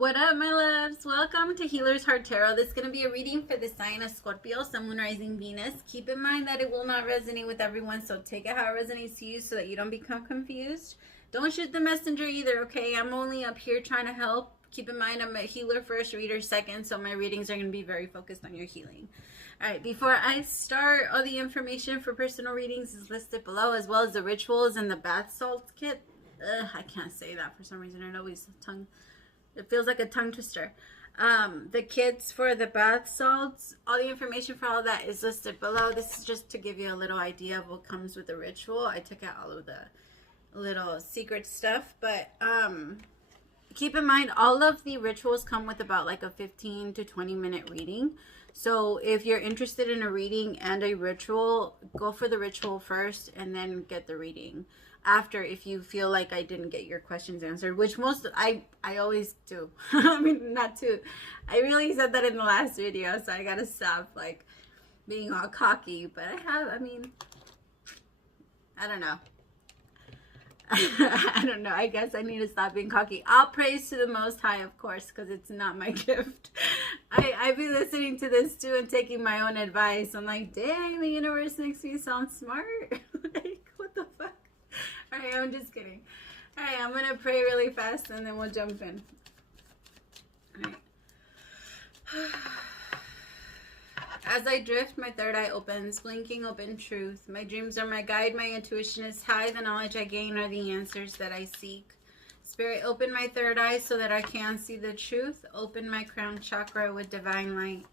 What up, my loves? Welcome to Healer's Heart Tarot. This is going to be a reading for the sign of Scorpio, Sun, Moon, Rising, Venus. Keep in mind that it will not resonate with everyone, so take it how it resonates to you so that you don't become confused. Don't shoot the messenger either, okay? I'm only up here trying to help. Keep in mind I'm a healer first, reader second, so my readings are going to be very focused on your healing. Alright, before I start, all the information for personal readings is listed below, as well as the rituals and the bath salts kit. I can't say that for some reason. I always tongue... It feels like a tongue twister. The kits for the bath salts, all the information for all that is listed below. This is just to give you a little idea of what comes with the ritual. I took out all of the little secret stuff, but keep in mind all of the rituals come with about like a 15 to 20 minute reading. So if you're interested in a reading and a ritual, go for the ritual first and then get the reading after, if you feel like I didn't get your questions answered, which most I always do. I mean, not to, I really said that in the last video, so I gotta stop like being all cocky, but I mean, I don't know. I don't know. I guess I need to stop being cocky. All praise to the Most High, of course, because it's not my gift. I be listening to this too and taking my own advice. I'm like, dang, the universe makes me sound smart. Like, what the fuck? Alright, I'm just kidding. Alright, I'm gonna pray really fast and then we'll jump in. Alright. As I drift, my third eye opens, blinking open truth. My dreams are my guide, my intuition is high, the knowledge I gain are the answers that I seek. Spirit, open my third eye so that I can see the truth. Open my crown chakra with divine light.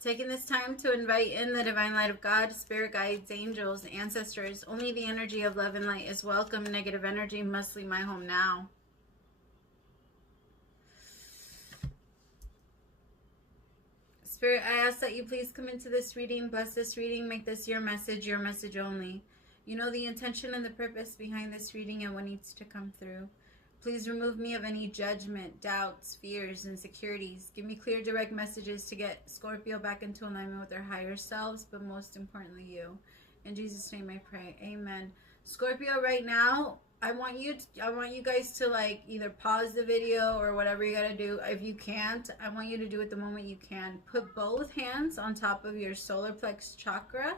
Taking this time to invite in the divine light of God, spirit guides, angels, ancestors. Only the energy of love and light is welcome. Negative energy must leave my home now. Spirit, I ask that you please come into this reading, bless this reading, make this your message only. You know the intention and the purpose behind this reading and what needs to come through. Please remove me of any judgment, doubts, fears, insecurities. Give me clear, direct messages to get Scorpio back into alignment with their higher selves, but most importantly, you. In Jesus' name I pray. Amen. Scorpio, right now, I want you guys to like either pause the video or whatever you gotta do. If you can't, I want you to do it the moment you can. Put both hands on top of your solar plex chakra,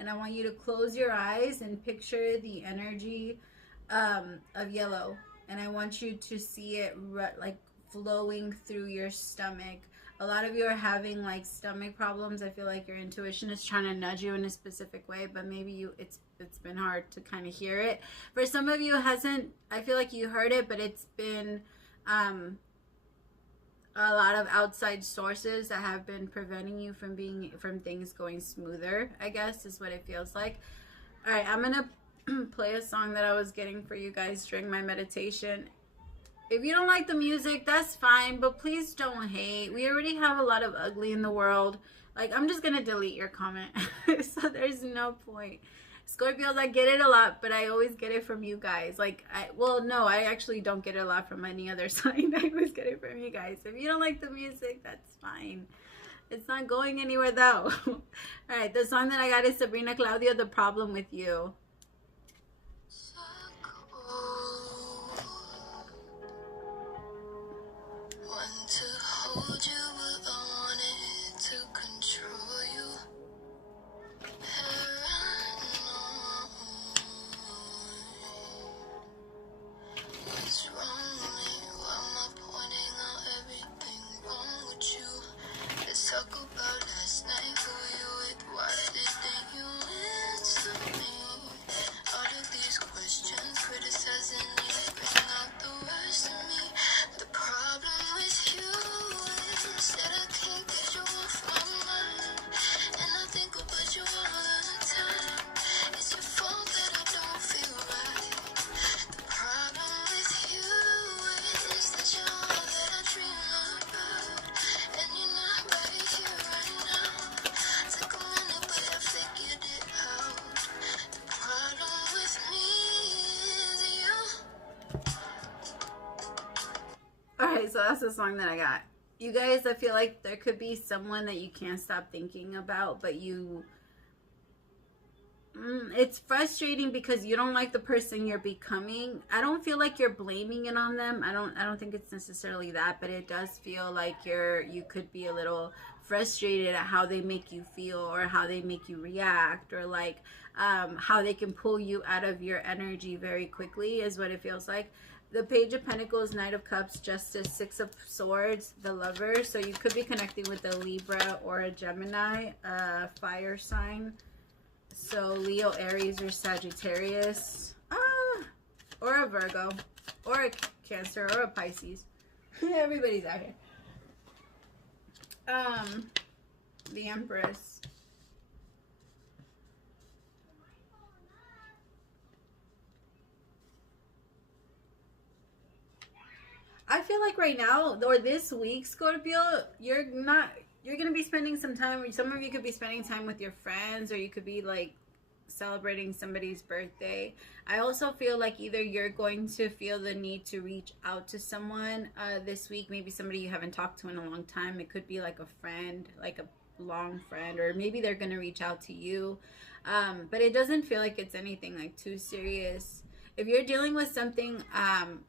and I want you to close your eyes and picture the energy of yellow. And I want you to see it like flowing through your stomach. A lot of you are having like stomach problems. I feel like your intuition is trying to nudge you in a specific way, but maybe it's been hard to kind of hear it. For some of you, it hasn't. I feel like you heard it, but it's been a lot of outside sources that have been preventing you from things going smoother, I guess is what it feels like. All right, I'm gonna play a song that I was getting for you guys during my meditation. If you don't like the music, that's fine, but please don't hate. We already have a lot of ugly in the world. Like, I'm just gonna delete your comment. So there's no point. Scorpios, I get it a lot, but I always get it from you guys. Like, I actually don't get it a lot from any other sign. I always get it from you guys. If you don't like the music, that's fine. It's not going anywhere though. Alright, the song that I got is Sabrina Claudio, The Problem with You. Alright, so that's the song that I got. You guys, I feel like there could be someone that you can't stop thinking about, but you It's frustrating because you don't like the person you're becoming. I don't feel like you're blaming it on them. I don't think it's necessarily that, but it does feel like you could be a little frustrated at how they make you feel, or how they make you react, or like how they can pull you out of your energy very quickly is what it feels like. The Page of Pentacles, Knight of Cups, Justice, Six of Swords, the Lover. So you could be connecting with a Libra or a Gemini, fire sign. So Leo, Aries, or Sagittarius, or a Virgo, or a Cancer, or a Pisces. Everybody's out here. The Empress. I feel like right now, or this week, Scorpio, you're going to be spending some time, some of you could be spending time with your friends, or you could be like celebrating somebody's birthday. I also feel like either you're going to feel the need to reach out to someone this week, maybe somebody you haven't talked to in a long time. It could be like a friend, like a long friend, or maybe they're going to reach out to you. But it doesn't feel like it's anything like too serious. If you're dealing with something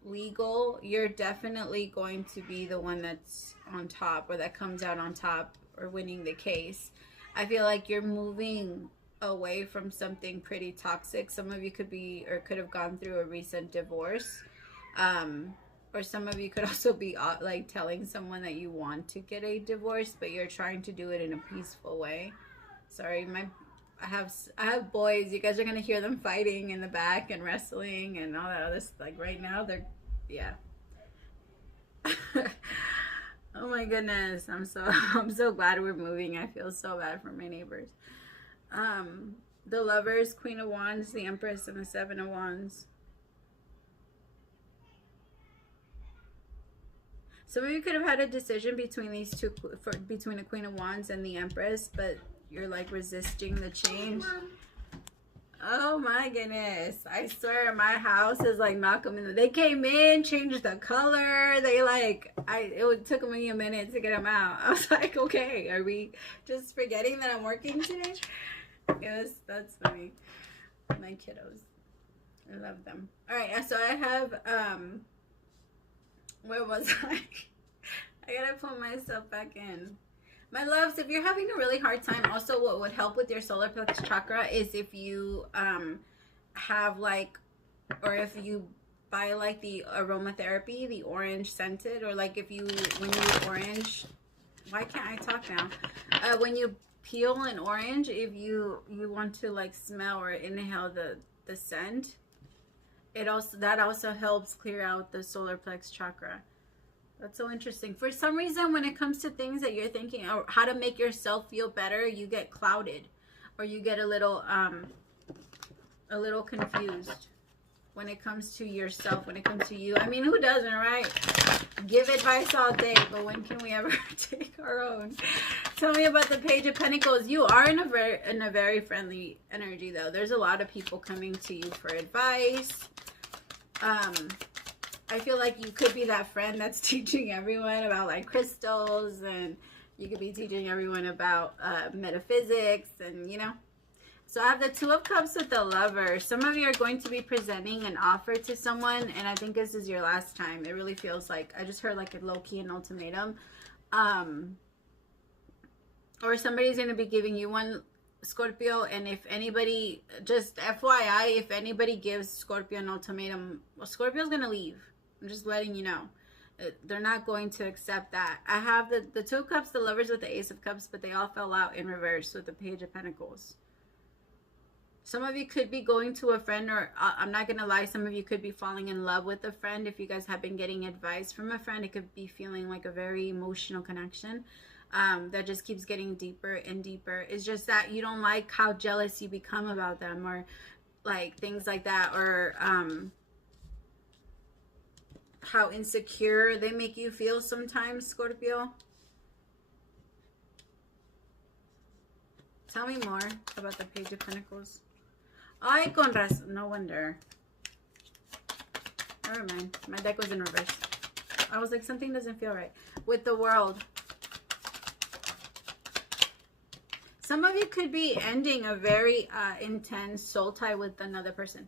legal, you're definitely going to be the one that's on top, or that comes out on top, or winning the case. I feel like you're moving away from something pretty toxic. Some of you could be, or could have gone through a recent divorce. Or some of you could also be like telling someone that you want to get a divorce, but you're trying to do it in a peaceful way. Sorry, I have boys. You guys are gonna hear them fighting in the back and wrestling and all that other stuff. Like right now, they're, yeah. Oh my goodness, I'm so glad we're moving. I feel so bad for my neighbors. The Lovers, Queen of Wands, the Empress, and the Seven of Wands. Some of you could have had a decision between these two, between the Queen of Wands and the Empress, but you're like resisting the change. Oh my goodness. I swear my house is like knocking in. They came in, changed the color. They like, it took me a minute to get them out. I was like, okay, are we just forgetting that I'm working today? That's funny. My kiddos. I love them. All right, so I have, where was I? I gotta pull myself back in. My loves, if you're having a really hard time, also what would help with your solar plex chakra is if you have like, or if you buy like the aromatherapy, the orange scented, or like if you, when you orange, why can't I talk now? When you peel an orange, if you want to like smell or inhale the scent, that also helps clear out the solar plex chakra. That's so interesting. For some reason, when it comes to things that you're thinking, or how to make yourself feel better, you get clouded, or you get a little confused when it comes to yourself, when it comes to you. I mean, who doesn't, right? Give advice all day, but when can we ever take our own? Tell me about the Page of Pentacles. You are in a very friendly energy, though. There's a lot of people coming to you for advice. I feel like you could be that friend that's teaching everyone about like crystals, and you could be teaching everyone about metaphysics, and you know. So I have the Two of Cups with the Lover. Some of you are going to be presenting an offer to someone, and I think this is your last time. It really feels like, I just heard like a low-key an ultimatum. Or somebody's going to be giving you one, Scorpio, and if anybody, just FYI, if anybody gives Scorpio an ultimatum, well, Scorpio's going to leave. I'm just letting you know. They're not going to accept that. I have the Two of Cups, the Lovers with the Ace of Cups, but they all fell out in reverse with the Page of Pentacles. Some of you could be going to a friend, or I'm not going to lie, some of you could be falling in love with a friend. If you guys have been getting advice from a friend, it could be feeling like a very emotional connection that just keeps getting deeper and deeper. It's just that you don't like how jealous you become about them, or like things like that, or how insecure they make you feel sometimes, Scorpio. Tell me more about the Page of Pentacles. Ay, con razón. No wonder. Never mind. My deck was in reverse. I was like, something doesn't feel right. With the World. Some of you could be ending a very intense soul tie with another person.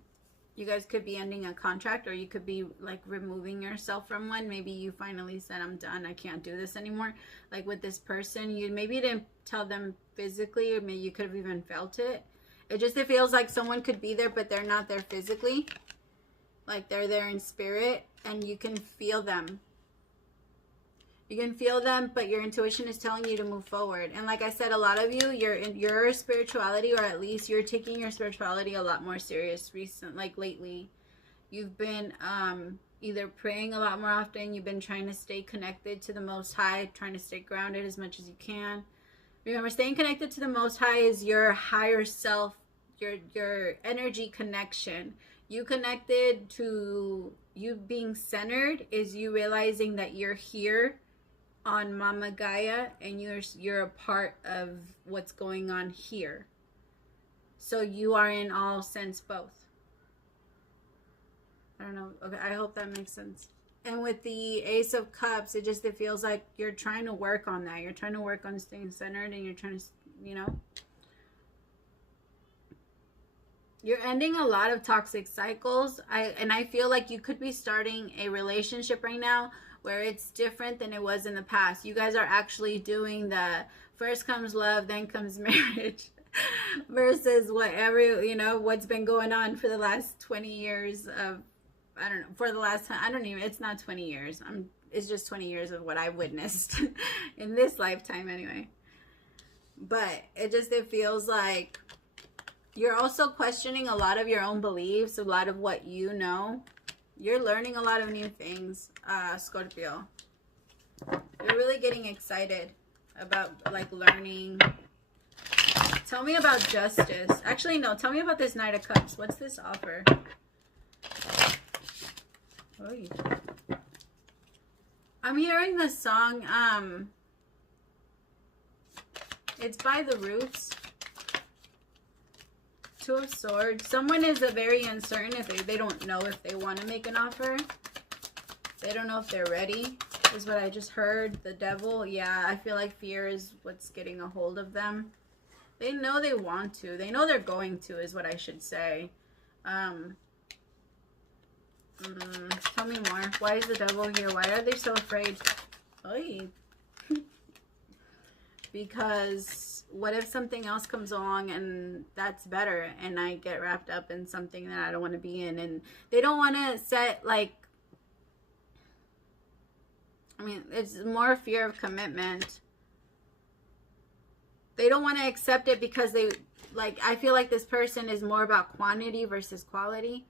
You guys could be ending a contract, or you could be like removing yourself from one. Maybe you finally said, I'm done, I can't do this anymore. Like with this person, you maybe didn't tell them physically, or maybe you could have even felt it. It feels like someone could be there, but they're not there physically. Like they're there in spirit, and you can feel them. You can feel them, but your intuition is telling you to move forward. And like I said, a lot of you, your spirituality, or at least you're taking your spirituality a lot more serious like lately. You've been either praying a lot more often. You've been trying to stay connected to the Most High, trying to stay grounded as much as you can. Remember, staying connected to the Most High is your higher self, your energy connection. You connected to you being centered is you realizing that you're here on Mama Gaia, and you're a part of what's going on here. So you are in all sense both. I don't know. Okay, I hope that makes sense. And with the Ace of Cups, it feels like you're trying to work on that. You're trying to work on staying centered, and you're trying to, you know, you're ending a lot of toxic cycles. I feel like you could be starting a relationship right now where it's different than it was in the past. You guys are actually doing the first comes love, then comes marriage, versus whatever, you know, what's been going on for the last 20 years of, I don't know, for the last, I don't even, it's not 20 years. It's just 20 years of what I've witnessed in this lifetime anyway. But it feels like you're also questioning a lot of your own beliefs, a lot of what you know. You're learning a lot of new things, Scorpio. You're really getting excited about like learning. Tell me about justice. Actually, no, tell me about this Knight of Cups. What's this offer? Oh, I'm hearing the song, it's by The Roots. Two of Swords. Someone is very uncertain if they don't know if they want to make an offer. They don't know if they're ready, is what I just heard. The Devil. Yeah, I feel like fear is what's getting a hold of them. They know they want to. They know they're going to, is what I should say. Tell me more. Why is the Devil here? Why are they so afraid? Oy. Because what if something else comes along and that's better, and I get wrapped up in something that I don't want to be in? And they don't want to set, like, I mean, it's more fear of commitment. They don't want to accept it because they, like, I feel like this person is more about quantity versus quality.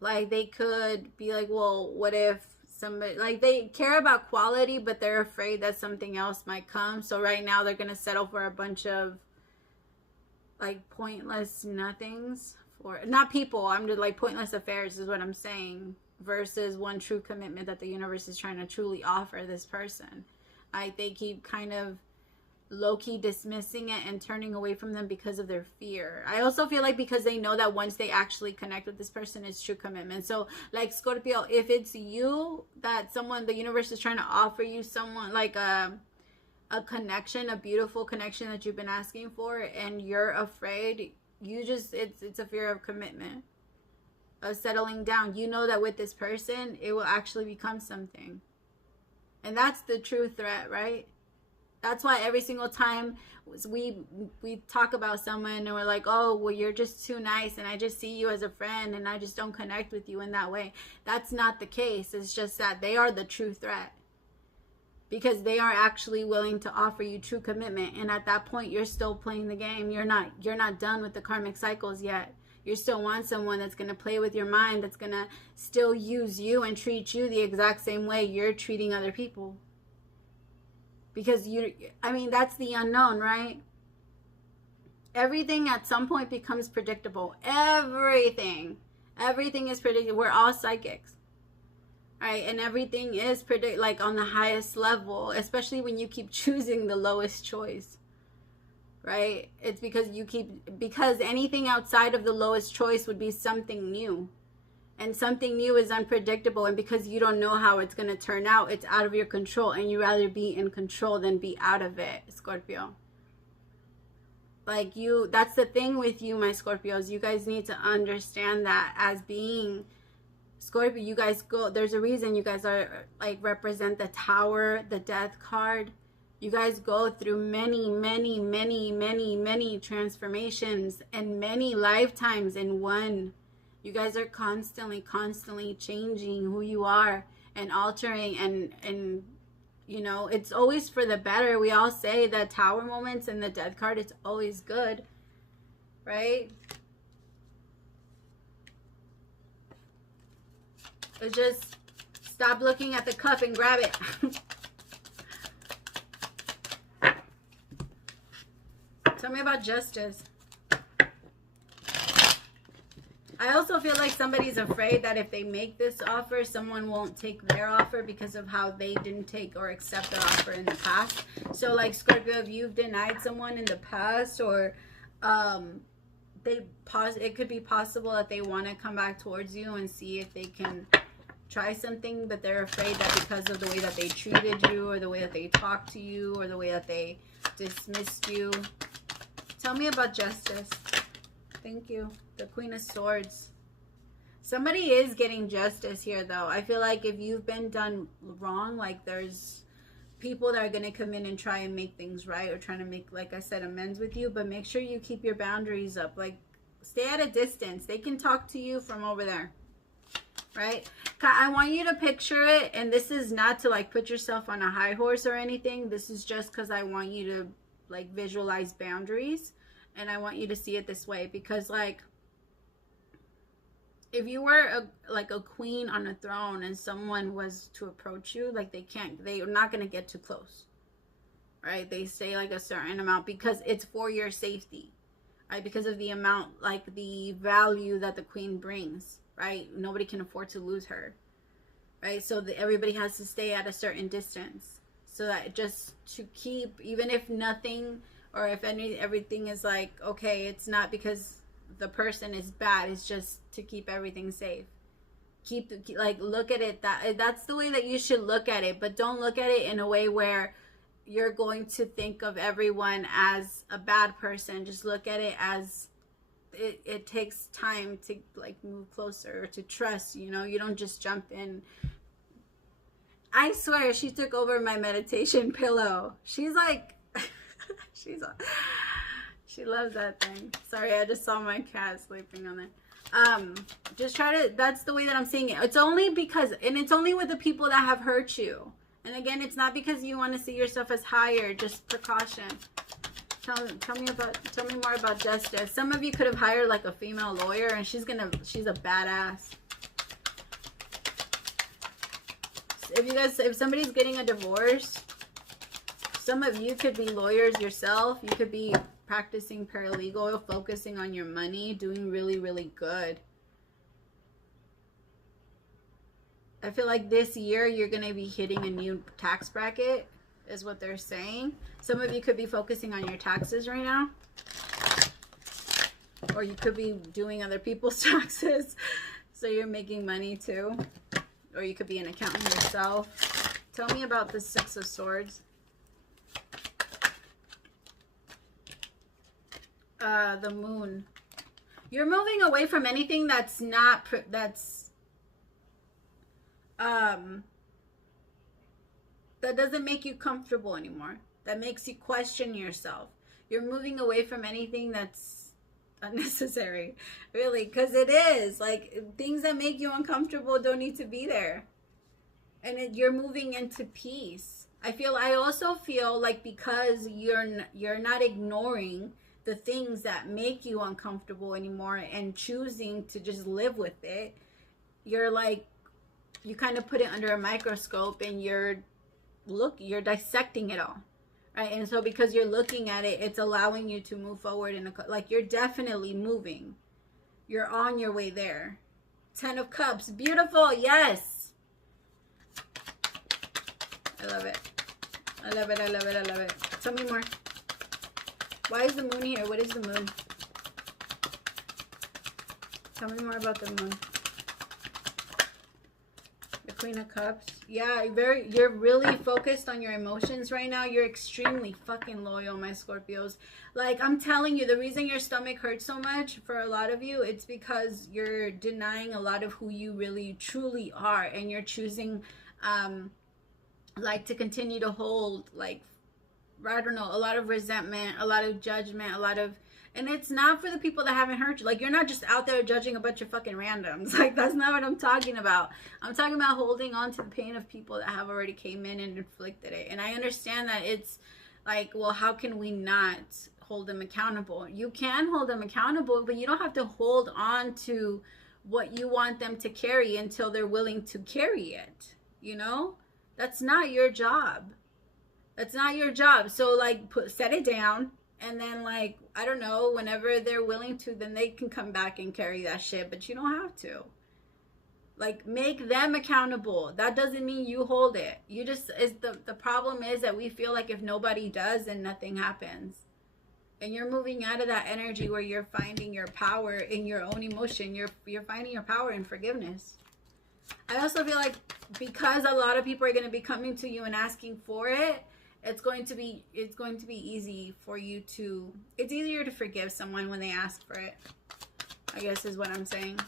Like, they could be like, well, what if somebody, like, they care about quality, but they're afraid that something else might come. So right now they're going to settle for a bunch of, like, pointless nothings. For, not people, I'm just, like, pointless affairs is what I'm saying. Versus one true commitment that the universe is trying to truly offer this person. They keep kind of low-key dismissing it and turning away from them because of their fear. I also feel like because they know that once they actually connect with this person, it's true commitment. So, like, Scorpio, if it's you, that someone, the universe is trying to offer you someone, like a connection, a beautiful connection that you've been asking for, and you're afraid, you just, it's a fear of commitment, of settling down. You know that with this person, it will actually become something. And that's the true threat, right? That's why every single time we talk about someone and we're like, oh, well, you're just too nice and I just see you as a friend and I just don't connect with you in that way. That's not the case. It's just that they are the true threat. Because they are actually willing to offer you true commitment. And at that point, you're still playing the game. You're not done with the karmic cycles yet. You still want someone that's going to play with your mind, that's going to still use you and treat you the exact same way you're treating other people. Because that's the unknown, right? Everything at some point becomes predictable. Everything is predictable. We're all psychics, right? And everything is like on the highest level, especially when you keep choosing the lowest choice, right? It's because anything outside of the lowest choice would be something new. And something new is unpredictable, and because you don't know how it's going to turn out, it's out of your control, and you rather be in control than be out of it, Scorpio. like you, that's the thing with you, my Scorpios. You guys need to understand that as being Scorpio, you guys go, there's a reason you guys are like represent the Tower, the Death card. You guys go through many, many, many, many, many transformations and many lifetimes in one. You guys are constantly changing who you are and altering, and you know, it's always for the better. We all say that Tower moments and the Death card, it's always good, right? It's just stop looking at the cup and grab it. Tell me about justice. I also feel like somebody's afraid that if they make this offer, someone won't take their offer because of how they didn't take or accept their offer in the past. So like Scorpio, if you've denied someone in the past, or it could be possible that they want to come back towards you and see if they can try something, but they're afraid that because of the way that they treated you, or the way that they talked to you, or the way that they dismissed you. Tell me about justice. Thank you. The Queen of Swords. Somebody is getting justice here, though. I feel like if you've been done wrong, like there's people that are going to come in and try and make things right, or trying to make, like I said, amends with you. But make sure you keep your boundaries up. Like, stay at a distance. They can talk to you from over there, right? I want you to picture it, and this is not to like put yourself on a high horse or anything. This is just because I want you to like visualize boundaries, and I want you to see it this way. Because like, if you were like a queen on a throne and someone was to approach you, like they're not going to get too close, right? They stay like a certain amount because it's for your safety, right? Because of the amount, like the value that the queen brings, right? Nobody can afford to lose her, right? So everybody has to stay at a certain distance, so that just to keep, even if nothing, or if everything is like, okay, it's not because the person is bad, it's just to keep everything safe. Like, look at it, that's the way that you should look at it. But don't look at it in a way where you're going to think of everyone as a bad person. Just look at it as it takes time to like move closer, or to trust, you know. You don't just jump in. I swear she took over my meditation pillow. She's like she loves that thing. Sorry, I just saw my cat sleeping on it. Just try to, that's the way that I'm seeing it. It's only because, and it's only with the people that have hurt you. And again, it's not because you want to see yourself as higher, just precaution. Tell me more about justice. Some of you could have hired like a female lawyer, and she's a badass. If somebody's getting a divorce, some of you could be lawyers yourself. You could be practicing paralegal, focusing on your money, doing really, really good. I feel like this year you're going to be hitting a new tax bracket, is what they're saying. Some of you could be focusing on your taxes right now. Or you could be doing other people's taxes, so you're making money too. Or you could be an accountant yourself. Tell me about the Six of Swords. The Moon. You're moving away from anything that's not, that doesn't make you comfortable anymore. That makes you question yourself. You're moving away from anything that's unnecessary, really, because it is. Like, things that make you uncomfortable don't need to be there. And you're moving into peace. I also feel like because you're not ignoring the things that make you uncomfortable anymore and choosing to just live with it, you're like, you kind of put it under a microscope and you're dissecting it all, right? And so because you're looking at it, it's allowing you to move forward like you're definitely moving. You're on your way there. 10 of Cups, beautiful, yes. I love it. I love it, I love it, I love it. Tell me more. Why is the Moon here? What is the Moon? Tell me more about the Moon. The Queen of Cups. Yeah, you're really focused on your emotions right now. You're extremely fucking loyal, my Scorpios. Like, I'm telling you, the reason your stomach hurts so much for a lot of you, it's because you're denying a lot of who you really truly are, and you're choosing like to continue to hold, like, I don't know, a lot of resentment, a lot of judgment, a lot of, and it's not for the people that haven't hurt you. Like, you're not just out there judging a bunch of fucking randoms. Like, that's not what I'm talking about. I'm talking about holding on to the pain of people that have already came in and inflicted it. And I understand that it's like, well, how can we not hold them accountable? You can hold them accountable, but you don't have to hold on to what you want them to carry until they're willing to carry it. You know? That's not your job. That's not your job. So, like, set it down. And then, like, I don't know, whenever they're willing to, then they can come back and carry that shit. But you don't have to. Like, make them accountable. That doesn't mean you hold it. You just, the problem is that we feel like if nobody does, then nothing happens. And you're moving out of that energy where you're finding your power in your own emotion. You're finding your power in forgiveness. I also feel like because a lot of people are going to be coming to you and asking for it, it's going to be easy for you to, it's easier to forgive someone when they ask for it, I guess is what I'm saying.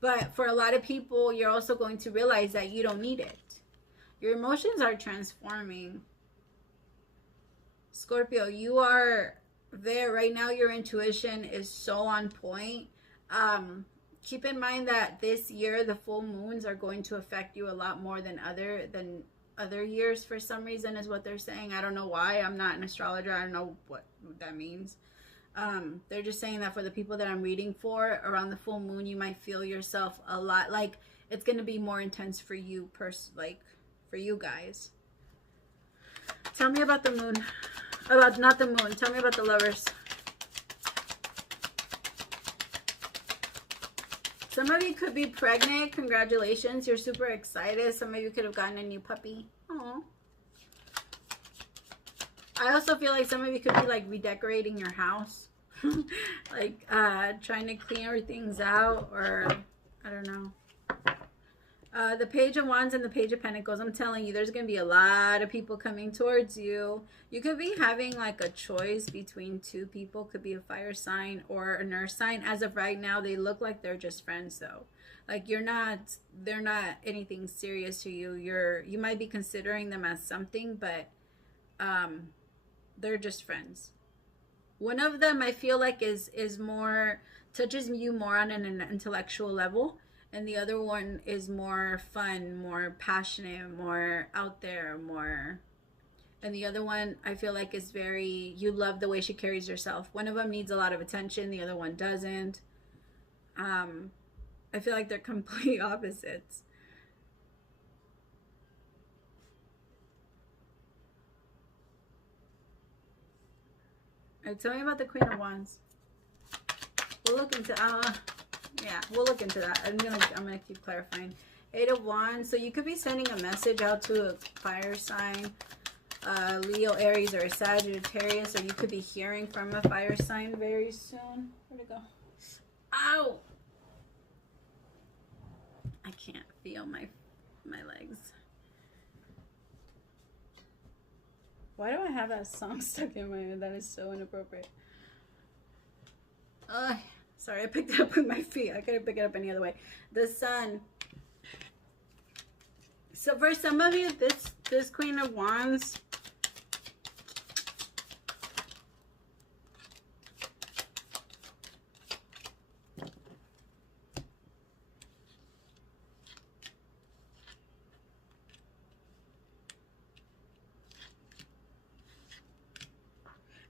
But for a lot of people, you're also going to realize that you don't need it. Your emotions are transforming. Scorpio, you are there right now. Your intuition is so on point. Keep in mind that this year the full moons are going to affect you a lot more than other years for some reason, is what they're saying. I don't know why. I'm not an astrologer. I don't know what that means. They're just saying that for the people that I'm reading for, around the full moon, you might feel yourself a lot like it's going to be more intense for you, like for you guys. Tell me about the moon. Not the moon. Tell me about the Lovers. Some of you could be pregnant. Congratulations. You're super excited. Some of you could have gotten a new puppy. Aww. I also feel like some of you could be like redecorating your house. Like trying to clean everything out, or I don't know. The Page of Wands and the Page of Pentacles. I'm telling you, there's going to be a lot of people coming towards you. You could be having like a choice between two people. Could be a fire sign or an earth sign. As of right now, they look like they're just friends though. Like they're not anything serious to you. You might be considering them as something, but they're just friends. One of them I feel like is more, touches you more on an intellectual level. And the other one is more fun, more passionate, more out there, more. And the other one I feel like is very, you love the way she carries herself. One of them needs a lot of attention. The other one doesn't. I feel like they're complete opposites. All right, tell me about the Queen of Wands. We'll look into, yeah, we'll look into that. I'm gonna keep clarifying. Eight of Wands. So you could be sending a message out to a fire sign, Leo, Aries, or a Sagittarius, or you could be hearing from a fire sign very soon. Where'd it go? Ow! I can't feel my legs. Why do I have that song stuck in my head? That is so inappropriate. Sorry, I picked it up with my feet. I couldn't pick it up any other way. The Sun. So for some of you, this Queen of Wands,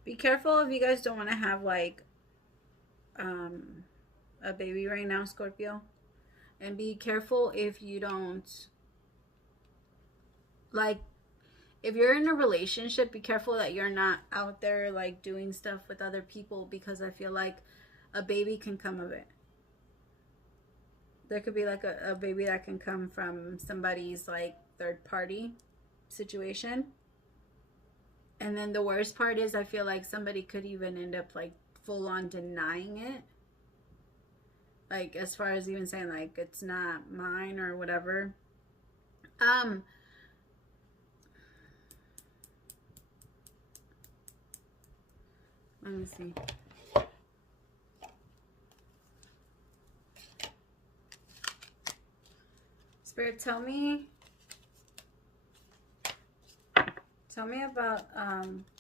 be careful if you guys don't want to have like a baby right now, Scorpio. And be careful if you don't, like, if you're in a relationship, be careful that you're not out there like doing stuff with other people, because I feel like a baby can come of it. There could be like a baby that can come from somebody's like third party situation. And then the worst part is I feel like somebody could even end up like full on denying it. Like, as far as even saying, like, it's not mine or whatever. Let me see. Spirit, tell me about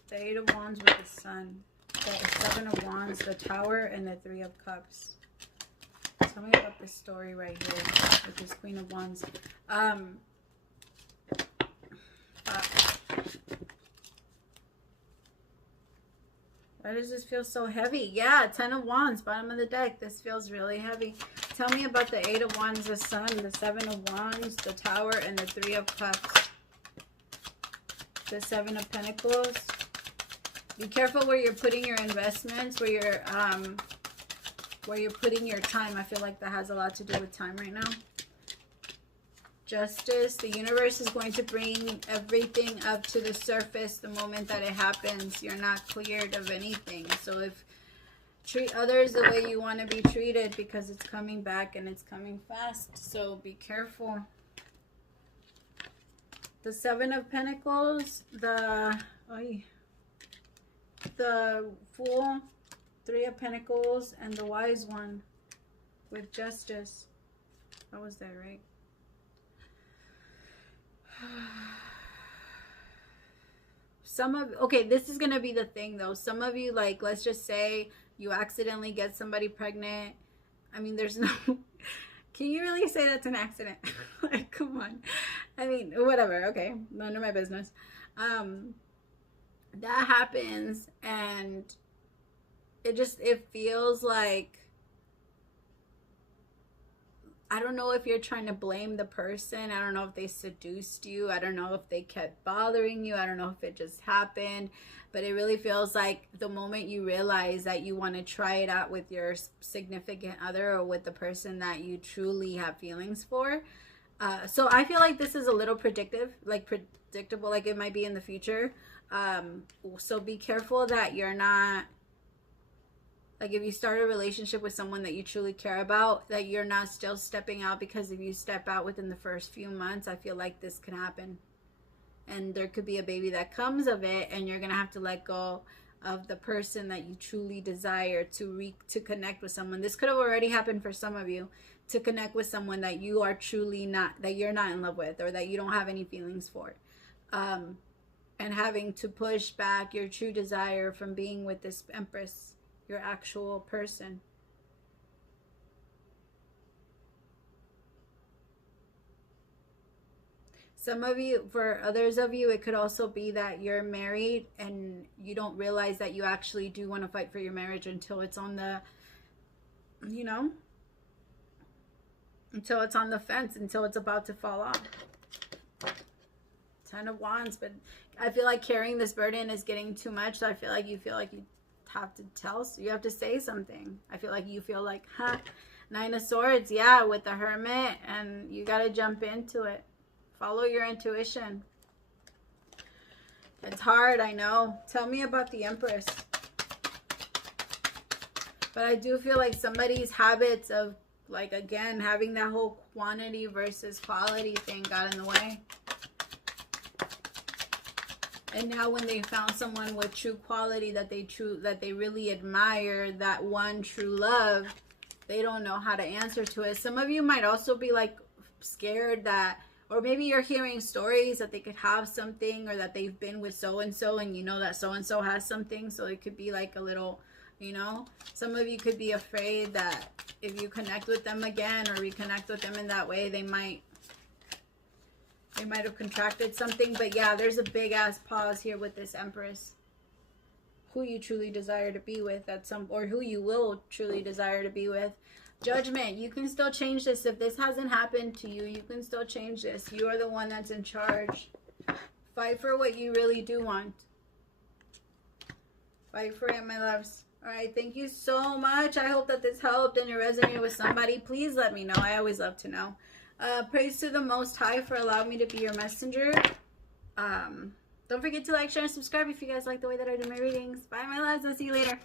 the Eight of Wands with the Sun, the Seven of Wands, the Tower, and the Three of Cups. Tell me about this story right here with this Queen of Wands. Why does this feel so heavy? Yeah, Ten of Wands, bottom of the deck. This feels really heavy. Tell me about the Eight of Wands, the Sun, the Seven of Wands, the Tower, and the Three of Cups. The Seven of Pentacles. Be careful where you're putting your investments, where you're putting your time. I feel like that has a lot to do with time right now. Justice. The universe is going to bring everything up to the surface the moment that it happens. You're not cleared of anything. So treat others the way you want to be treated, because it's coming back and it's coming fast. So be careful. The Seven of Pentacles, the Fool, Three of Pentacles, and the Wise One with Justice. That was that, right? Okay, this is gonna be the thing though. Some of you, like, let's just say you accidentally get somebody pregnant. I mean, there's no can you really say that's an accident? Like, come on. I mean, whatever. Okay, none of my business. That happens, and it feels like, I don't know if you're trying to blame the person. I don't know if they seduced you. I don't know if they kept bothering you. I don't know if it just happened. But it really feels like the moment you realize that you want to try it out with your significant other, or with the person that you truly have feelings for. So I feel like this is a little predictable, like it might be in the future. So be careful that you're not, like, if you start a relationship with someone that you truly care about, that you're not still stepping out, because if you step out within the first few months, I feel like this can happen. And there could be a baby that comes of it, and you're going to have to let go of the person that you truly desire to connect with someone. This could have already happened for some of you, to connect with someone that you are truly not, that you're not in love with, or that you don't have any feelings for. And having to push back your true desire from being with this Empress, your actual person. Some of you, for others of you, it could also be that you're married and you don't realize that you actually do want to fight for your marriage until it's on the, you know, until it's on the fence, until it's about to fall off. Ten of Wands, but I feel like carrying this burden is getting too much. So I feel like you have to tell, so you have to say something. I feel like you feel like, Nine of Swords, yeah, with the Hermit, and you got to jump into it. Follow your intuition. It's hard, I know. Tell me about the Empress. But I do feel like somebody's habits of, like, again, having that whole quantity versus quality thing got in the way. And now when they found someone with true quality that they really admire, that one true love, they don't know how to answer to it. Some of you might also be, like, scared that, or maybe you're hearing stories that they could have something, or that they've been with so-and-so, and you know that so-and-so has something. So it could be like a little, you know, some of you could be afraid that if you connect with them again, or reconnect with them in that way, they might have contracted something. But yeah, there's a big ass pause here with this Empress. Who you truly desire to be with or who you will truly desire to be with. Judgment, you can still change this. If this hasn't happened to you, you can still change this. You are the one that's in charge. Fight for what you really do want. Fight for it, my loves. All right, thank you so much. I hope that this helped and it resonated with somebody. Please let me know. I always love to know. Praise to the Most High for allowing me to be your messenger. Don't forget to like, share, and subscribe if you guys like the way that I do my readings. Bye, my loves. I'll see you later.